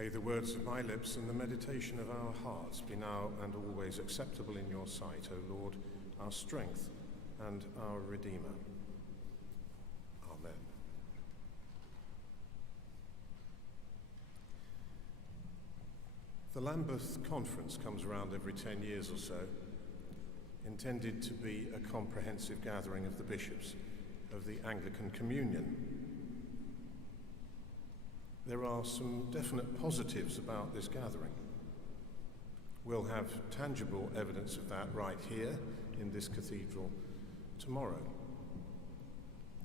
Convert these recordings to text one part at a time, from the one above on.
May the words of my lips and the meditation of our hearts be now and always acceptable in your sight, O Lord, our strength and our Redeemer. Amen. The Lambeth Conference comes around every 10 years or so, intended to be a comprehensive gathering of the bishops of the Anglican Communion. There are some definite positives about this gathering. We'll have tangible evidence of that right here in this cathedral tomorrow,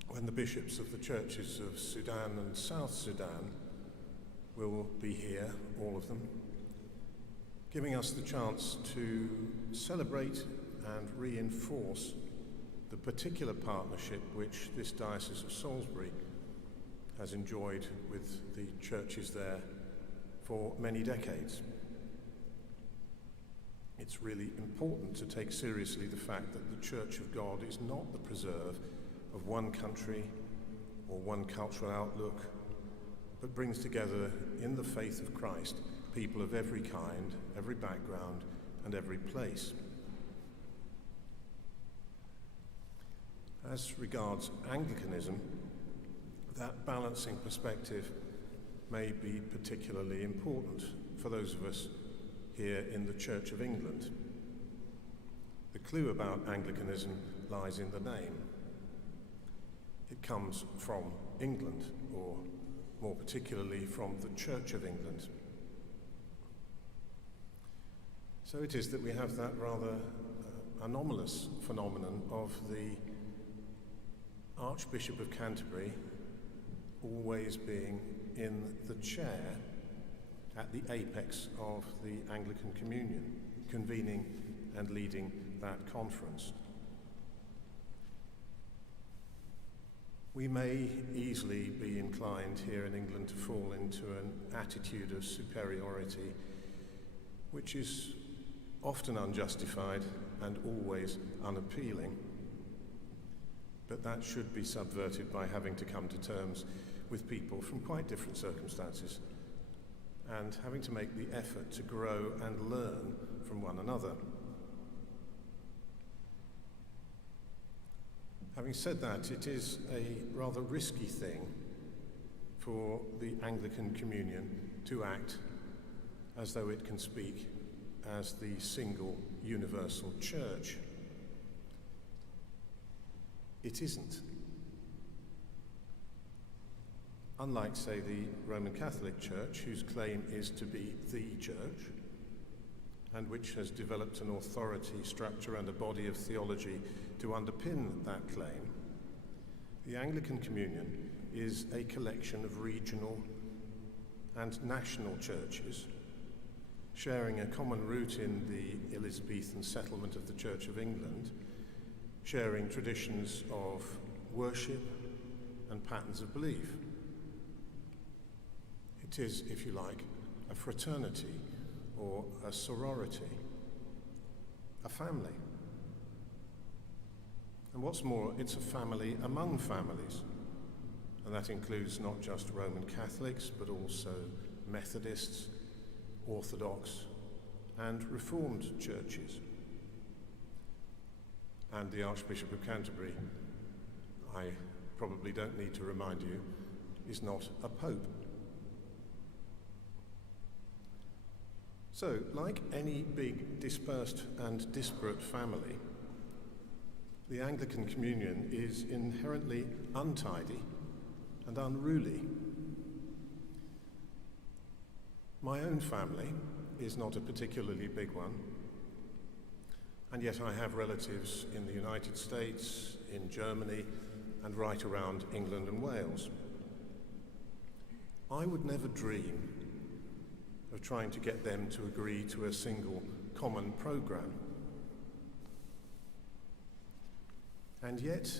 when the bishops of the churches of Sudan and South Sudan will be here, all of them, giving us the chance to celebrate and reinforce the particular partnership which this Diocese of Salisbury has enjoyed with the churches there for many decades. It's really important to take seriously the fact that the Church of God is not the preserve of one country or one cultural outlook, but brings together in the faith of Christ people of every kind, every background, and every place. As regards Anglicanism, that balancing perspective may be particularly important for those of us here in the Church of England. The clue about Anglicanism lies in the name. It comes from England, or more particularly from the Church of England. So it is that we have that rather anomalous phenomenon of the Archbishop of Canterbury always being in the chair at the apex of the Anglican Communion, convening and leading that conference. We may easily be inclined here in England to fall into an attitude of superiority, which is often unjustified and always unappealing. But that should be subverted by having to come to terms with people from quite different circumstances and having to make the effort to grow and learn from one another. Having said that, it is a rather risky thing for the Anglican Communion to act as though it can speak as the single universal church. It isn't. Unlike, say, the Roman Catholic Church, whose claim is to be the church, and which has developed an authority structure and a body of theology to underpin that claim, the Anglican Communion is a collection of regional and national churches, sharing a common root in the Elizabethan settlement of the Church of England, sharing traditions of worship and patterns of belief. It is, if you like, a fraternity or a sorority, a family. And what's more, it's a family among families. And that includes not just Roman Catholics, but also Methodists, Orthodox, and Reformed churches. And the Archbishop of Canterbury, I probably don't need to remind you, is not a pope. So, like any big, dispersed and disparate family, the Anglican Communion is inherently untidy and unruly. My own family is not a particularly big one, and yet I have relatives in the United States, in Germany, and right around England and Wales. I would never dream of trying to get them to agree to a single common programme. And yet,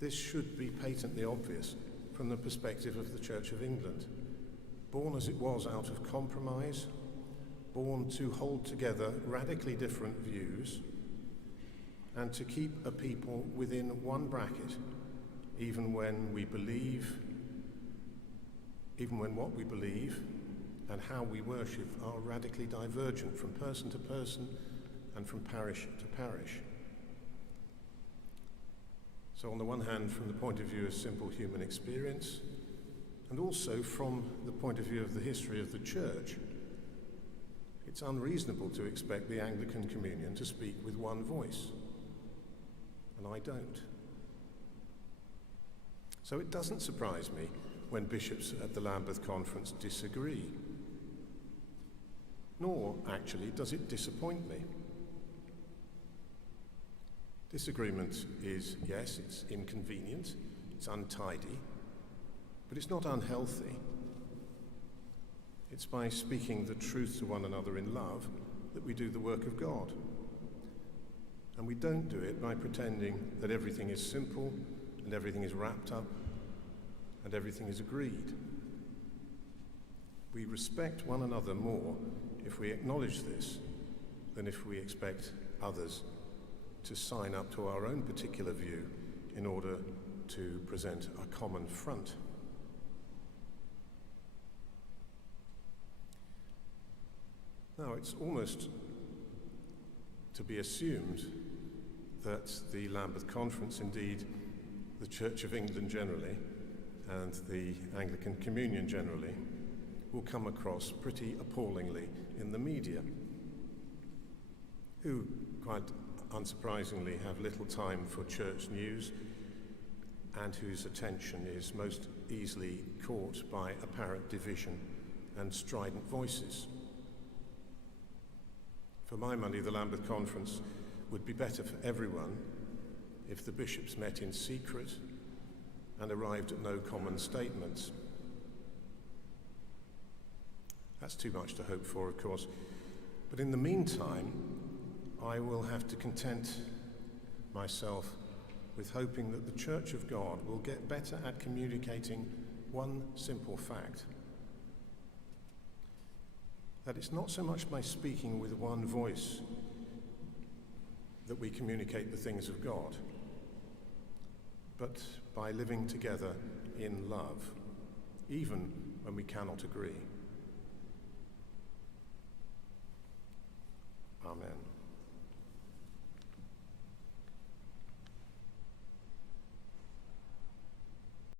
this should be patently obvious from the perspective of the Church of England, born as it was out of compromise, born to hold together radically different views, and to keep a people within one bracket, even when we believe even when what we believe and how we worship are radically divergent from person to person and from parish to parish. So on the one hand, from the point of view of simple human experience, and also from the point of view of the history of the Church, it's unreasonable to expect the Anglican Communion to speak with one voice, and I don't. So it doesn't surprise me when bishops at the Lambeth Conference disagree, nor actually does it disappoint me. Disagreement is, yes, it's inconvenient, it's untidy, but it's not unhealthy. It's by speaking the truth to one another in love that we do the work of God. And we don't do it by pretending that everything is simple and everything is wrapped up and everything is agreed. We respect one another more if we acknowledge this than if we expect others to sign up to our own particular view in order to present a common front. Now, it's almost to be assumed that the Lambeth Conference, indeed the Church of England generally, and the Anglican Communion generally, will come across pretty appallingly in the media, who, quite unsurprisingly, have little time for church news and whose attention is most easily caught by apparent division and strident voices. For my money, the Lambeth Conference would be better for everyone if the bishops met in secret and arrived at no common statements. That's too much to hope for, of course. But in the meantime, I will have to content myself with hoping that the Church of God will get better at communicating one simple fact: that it's not so much by speaking with one voice that we communicate the things of God, but by living together in love, even when we cannot agree.